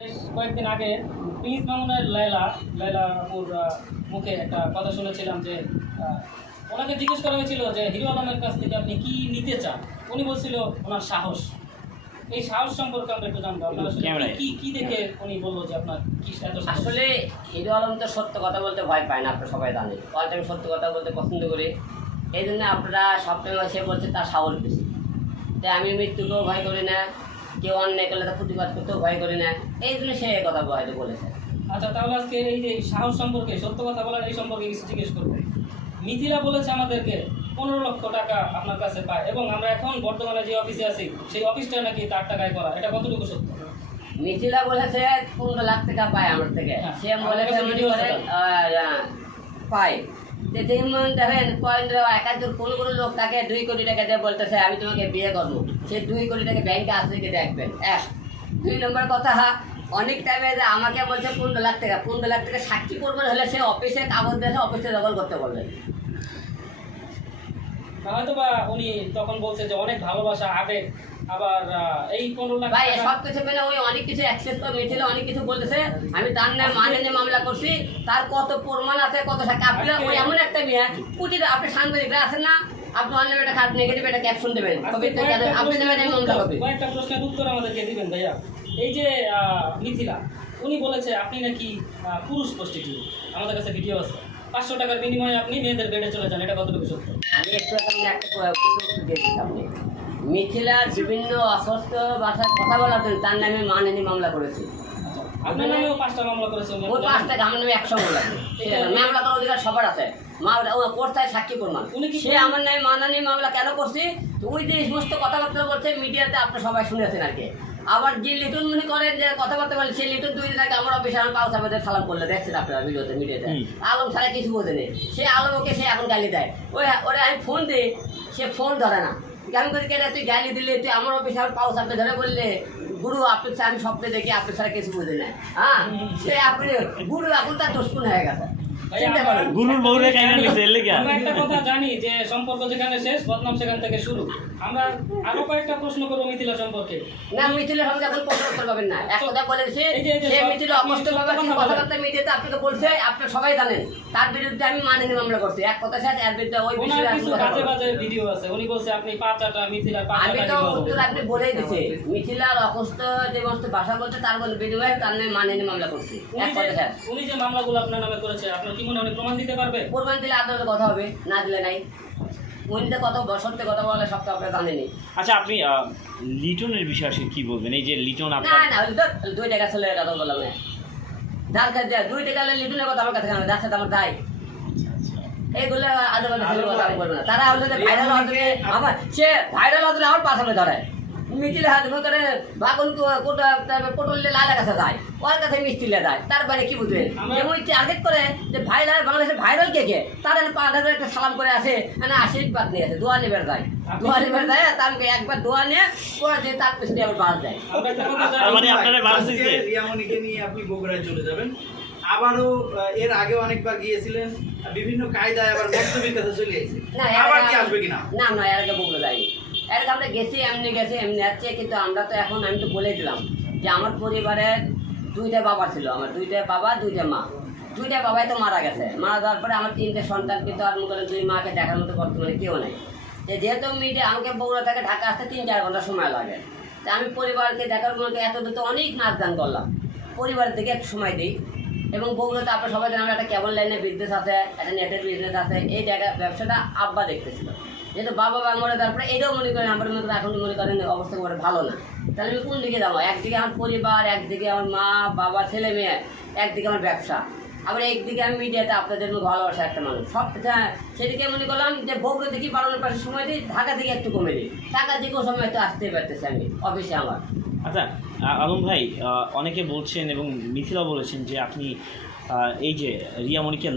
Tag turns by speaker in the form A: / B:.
A: বেশ কয়েকদিন আগে প্রিন্স মামুনের লাইলা লাইলা আপুর মুখে একটা কথা শুনেছিলাম যে ওনাকে জিজ্ঞেস করা হয়েছিল যে হিরো আলমের কাছ থেকে আপনি কি নিতে চান? উনি বলছিল ওনার সাহস। এই সাহস সম্পর্কে আমরা একটু জানব। আপনার
B: ক্যামেরায়।
A: কি কি দেখে উনি বলল যে আপনার কি?
C: আসলে হিরো আলম তো সত্য কথা বলতে ভয় পায় না আপনারা সবাই জানেন। অল টাইম সত্য কথা বলতে পছন্দ করি। এই জন্য আপনারা সবসময় সে বলছে তার সাহস বেশি। তাই আমি মৃত্যুকেও ভয় করি না। কেউ অন্যায় করলে তার প্রতিবাদ করতেও ভয় করি না। এই জন্য সে এই কথা হয়তো বলেছে।
A: আচ্ছা তাহলে আজকে এই যে সাহস সম্পর্কে সত্য কথা বলার এই সম্পর্কে কিছু জিজ্ঞেস করব। মিথিলা বলেছে আমাদেরকে পনেরো লক্ষ টাকা আপনার কাছে পায় এবং আমরা এখন বর্তমানে যে অফিসে আছি সেই অফিসটা নাকি তার টাকায় করা? এটা কতটুকু সত্য?
C: মিথিলা বলেছে পনেরো লাখ টাকা পায় আমার থেকে।
A: হ্যাঁ,
C: সে বলেছে পায়। দেখেন কোনো কোনো লোক তাকে দুই কোটি টাকা দিয়ে বলতেছে, আমি তোমাকে বিয়ে করব। সে দুই কোটি টাকা ব্যাংকে দেখবেন। এক। দুই নম্বর কথা, অনেক টাইমে যে আমাকে বলছে, পনেরো লাখ টাকা, পনেরো লাখ টাকা সাক্ষী করবেন হলে সে অফিসে কাগজ দিয়ে অফিসে দখল করতে বলবেন
A: হয়তো বা উনি তখন বলছে যে অনেক ভালোবাসা, আবেগ। আবার এই লাখ
C: ভাই সব কিছু ওই অনেক কিছু অ্যাক্সেস করে মিছিল অনেক কিছু বলতেছে আমি তার নামে মানে নিয়ে মামলা করছি তার কত প্রমাণ আছে কত আপনি ওই এমন একটা মেয়ে প্রতিটা আপনি সাংবাদিকরা আছেন না আপনি অন্য একটা খারাপ নেগেটিভ একটা ক্যাপশন দেবেন
A: আজকে
C: কবি থেকে
A: কয়েকটা
C: আপনি দেবেন আমি মামলা করবি
A: কয়েকটা প্রশ্নের উত্তর আমাদেরকে দিবেন ভাইয়া। এই যে মিথিলা উনি বলেছে আপনি নাকি পুরুষ প্রস্টিটিউট আমাদের কাছে ভিডিও আছে। পাঁচশো টাকার বিনিময়ে আপনি মেয়েদের বেডে চলে যান এটা কতটুকু সত্য?
C: আমি একটু একটা প্রশ্ন উত্তর আপনি মিথিলার বিভিন্ন অস্বস্থ ভাষায় কথা বলার জন্য তার নামে মানে নিয়ে মামলা করেছি।
A: আপনার নামেও পাঁচটা মামলা করেছে
C: ওই পাঁচটা আমার নামে একশো মামলা মামলা করার অধিকার সবার আছে। মা ও কোর্টায় সাক্ষী প্রমাণ? সে আমার নামে মানানি মামলা কেন করছি? ওই যে সমস্ত কথাবার্তা বলছে মিডিয়াতে আপনি সবাই শুনেছেন আর কি। আবার যে লিটন মনে করেন যে কথাবার্তা বলে সেই লিটন দুই দিন আগে আমার অফিসে আমার পাউস সালাম করলে দেখছেন আপনারা ভিডিওতে মিডিয়াতে। আলম ছাড়া কিছু বোঝেনি। সে আলমকে সে এখন গালি দেয়। ওই ওরে আমি ফোন দিই সে ফোন ধরে না। আমি করে কেন তুই গালি দিলে, তুই আমার অফিসে আমার পাও আপনি ধরে বললে, গুরু আপনি আমি স্বপ্নে দেখি আপনি ছাড়া কিছু বোঝে না হ্যাঁ? সে আপনি, গুরু, এখন তার দুষ্কুন হয়ে গেছে?
B: গুরুর বউরে
A: আমরা একটা কথা জানি যে সম্পর্ক যেখানে শেষ বদনাম সেখান থেকে শুরু। আমরা আরও কয়েকটা প্রশ্ন করব মিথিলা সম্পর্কে।
C: না মিথিলের সঙ্গে এখন প্রশ্ন করতে না। এক কথা বলেছে সে মিথিল। কথাবার্তা আপনাকে আপনি সবাই জানেন। তার বিরুদ্ধে আমি মাননীয় মামলা করছি। এক কথা শেষ এর বিরুদ্ধে ওই বিষয়ে আমি কথা
A: বাজে বাজে ভিডিও আছে। উনি বলছে আপনি পাঁচ আটা মিথিলার
C: আমি তো উত্তর আপনি বলেই দিছে মিথিলার অকষ্ট যে সমস্ত ভাষা বলছে তার বলে ভিডিও তার নামে মাননীয় মামলা করছি। এক কথা
A: উনি যে মামলাগুলো আপনার নামে করেছে আপনার কি মনে হয় প্রমাণ দিতে পারবে?
C: কোরবান দিলে আদালতে কথা হবে না দিলে নাই। কথা সত্যি কথা বলে সব তো আপনারা জানেনি।
B: আচ্ছা আপনি লিটনের বিষয়ে আসলে কি বলবেন? এই যে লিটন
C: না না দুই টাকা ছেলে কথা বললাম না। যার কাছে দুই টাকা লিটুনের কথা আমার কাছে যার সাথে আমার দায় এইগুলো ছেলের কথা বলব না। তারা হলে ভাইরাল হতে আমার সে ভাইরাল হতে আমার পাশে ধরে। মিটিলে হাত মনে করে বাগুন পটল লালা কাছে যায় ওর কাছে মিষ্টিলে যায়। তারপরে কি বুঝবে যেমন টার্গেট করে যে ভাইরাল বাংলাদেশের ভাইরাল কে কে? তারা পাঁচ হাজার একটা সালাম করে আসে মানে আশীর্বাদ নিয়ে আসে দোয়া নেবার যায়। দোয়া নেবার যায় তারপরে একবার দোয়া নিয়ে পরে দিয়ে তার পিছনে আবার
B: মানে বাস
D: রিয়ামণিকে নিয়ে আপনি বগুড়ায় চলে যাবেন। আবারও এর আগে অনেকবার গিয়েছিলেন। বিভিন্ন কায়দায় আবার মক্তবির কাছে চলে গেছে।
C: না
D: আবার কি আসবে কিনা?
C: না না এর আগে বগুড়া যায়নি। এর আমরা গেছি, এমনি গেছি, এমনি যাচ্ছে, কিন্তু আমরা তো এখন, আমি তো বলে দিলাম যে আমার পরিবারের দুইটা বাবা ছিল, আমার দুইটা বাবা, দুইটা মা। দুইটা বাবাই তো মারা গেছে। মারা যাওয়ার পরে আমার তিনটে সন্তান কিন্তু আর করেন দুই মাকে দেখার মতো বর্তমানে কেউ নেই। যেহেতু মিডিয়া আমাকে বগুড়া থেকে ঢাকা আসতে তিন চার ঘণ্টা সময় লাগে। তা আমি পরিবারকে দেখার মতো এত তো অনেক নাচ গান করলাম। পরিবারের দিকে একটু সময় দিই। এবং বগুড়াতে আপনার সবাই জানেন একটা কেবল লাইনের বিজনেস আছে, একটা নেটের বিজনেস আছে। এই জায়গা ব্যবসাটা আব্বা দেখতেছিল। যেহেতু বাবা বাংলা তারপরে এটাও মনে করেন আমার মনে এখন মনে করেন অবস্থা করে ভালো না। তাহলে আমি কোন দিকে যাব? একদিকে আমার পরিবার, একদিকে আমার মা, বাবা, ছেলে, মেয়ে, একদিকে আমার ব্যবসা। আবার একদিকে আমি মিডিয়াতে আপনাদের মধ্যে ভালোবাসা একটা মানুষ। সব সেদিকে মনে করলাম যে বগুড়া দেখি বাড়ানোর পাশে সময় দিই, ঢাকা থেকে একটু কমে দিই। টাকা দিকেও সময় তো আসতেই পারতেছি আমি, অফিসে আমার।
B: আচ্ছা আলম ভাই অনেকে বলছেন এবং মিথিলা বলেছেন যে আপনি এই যে রিয়া রিয়ামণিকে